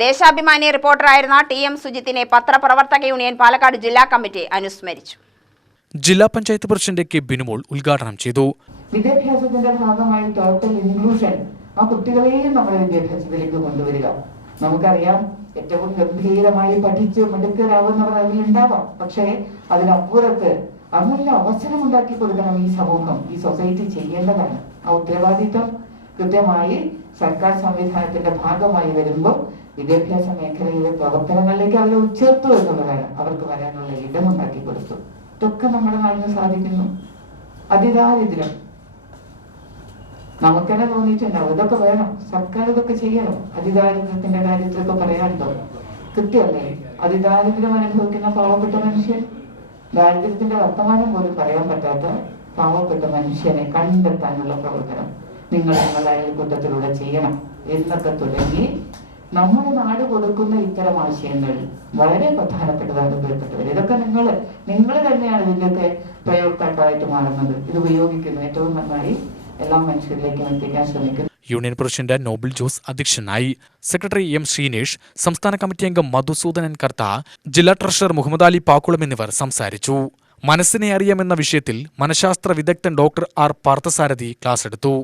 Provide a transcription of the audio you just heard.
Deshabhimani റിപ്പോർട്ടറായിരുന്ന TM. സുജിത്തിനെ പത്രപ്രവർത്തക union Palakkad ജില്ലാ committee അനുസ്മരിച്ചു. ജില്ലാ പഞ്ചായത്ത് പ്രസിഡന്റ് കെ ബിനുമോൾ ഉദ്ഘാടനം ചെയ്തു. വിദ്യാഭ്യാസത്തിന്റെ ഭാഗമായി ടോട്ടൽ ഇൻക്ലൂഷൻ ആ കുട്ടികളെയും നമ്മുടെ വിദ്യാഭ്യാസത്തിലേക്ക് കൊണ്ടുവരിക. നമുക്കറിയാം, ഏറ്റവും ഗംഭീരമായി പഠിച്ച് മിടുക്കരാവുന്നവർ അതിലുണ്ടാവാം. പക്ഷേ അതിനപ്പുറത്ത് അതിനുള്ള അവസരം ഉണ്ടാക്കി കൊടുക്കണം ഈ സമൂഹം, ഈ സൊസൈറ്റി ചെയ്യേണ്ടതാണ്. ആ ഉത്തരവാദിത്വം കൃത്യമായി സർക്കാർ സംവിധാനത്തിന്റെ ഭാഗമായി വരുമ്പോൾ വിദ്യാഭ്യാസ മേഖലയിലെ പ്രവർത്തനങ്ങളിലേക്ക് അവരെ ഉച്ചർത്തു എന്നുള്ളതാണ്. അവർക്ക് വരാനുള്ള ഇടമുണ്ടാക്കി കൊടുത്തു. ഇതൊക്കെ നമ്മുടെ നാടിന് സാധിക്കുന്നു. അതിദാരിദ്ര്യം നമുക്കെന്നെ തോന്നിയിട്ടുണ്ടാവും, ഇതൊക്കെ വേണം, സർക്കാർ ഇതൊക്കെ ചെയ്യണം. അതിദാരിദ്ര്യത്തിന്റെ കാര്യത്തിലൊക്കെ പറയാനുണ്ടോ? കൃത്യമല്ലേ? അതിദാരിദ്ര്യം അനുഭവിക്കുന്ന പാവപ്പെട്ട മനുഷ്യൻ, ദാരിദ്ര്യത്തിന്റെ വർത്തമാനം പോലും പറയാൻ പറ്റാത്ത പാവപ്പെട്ട മനുഷ്യനെ കണ്ടെത്താനുള്ള പ്രവർത്തനം നിങ്ങൾ നിങ്ങളുടെ അയൽക്കൂട്ടത്തിലൂടെ ചെയ്യണം എന്നൊക്കെ തുടങ്ങി നമ്മുടെ നാട് കൊടുക്കുന്ന ഇത്തരം ആശയങ്ങൾ വളരെ പ്രധാനപ്പെട്ടതാണ്. പ്രിയപ്പെട്ടവർ, ഇതൊക്കെ നിങ്ങൾ തന്നെയാണ് ഇതിന്റെയൊക്കെ പ്രയോക്താക്കളായിട്ട് മാറുന്നത്. ഇത് ഉപയോഗിക്കുന്നു, ഏറ്റവും നന്നായി എല്ലാ മനുഷ്യരിലേക്കും എത്തിക്കാൻ ശ്രമിക്കുന്നു. യൂണിയൻ പ്രസിഡന്റ് നോബിൾ ജോസ് അധ്യക്ഷനായി. സെക്രട്ടറി എം ശ്രീനേഷ്, സംസ്ഥാന കമ്മിറ്റി അംഗം മധുസൂദനൻ കർത്ത, ജില്ലാ ട്രഷറർ മുഹമ്മദ് അലി പാക്കുളം എന്നിവർ സംസാരിച്ചു. മനസ്സിനെ അറിയാമെന്ന വിഷയത്തിൽ മനഃശാസ്ത്ര വിദഗ്ധൻ ഡോക്ടർ ആർ പാർത്ഥസാരഥി ക്ലാസ് എടുത്തു.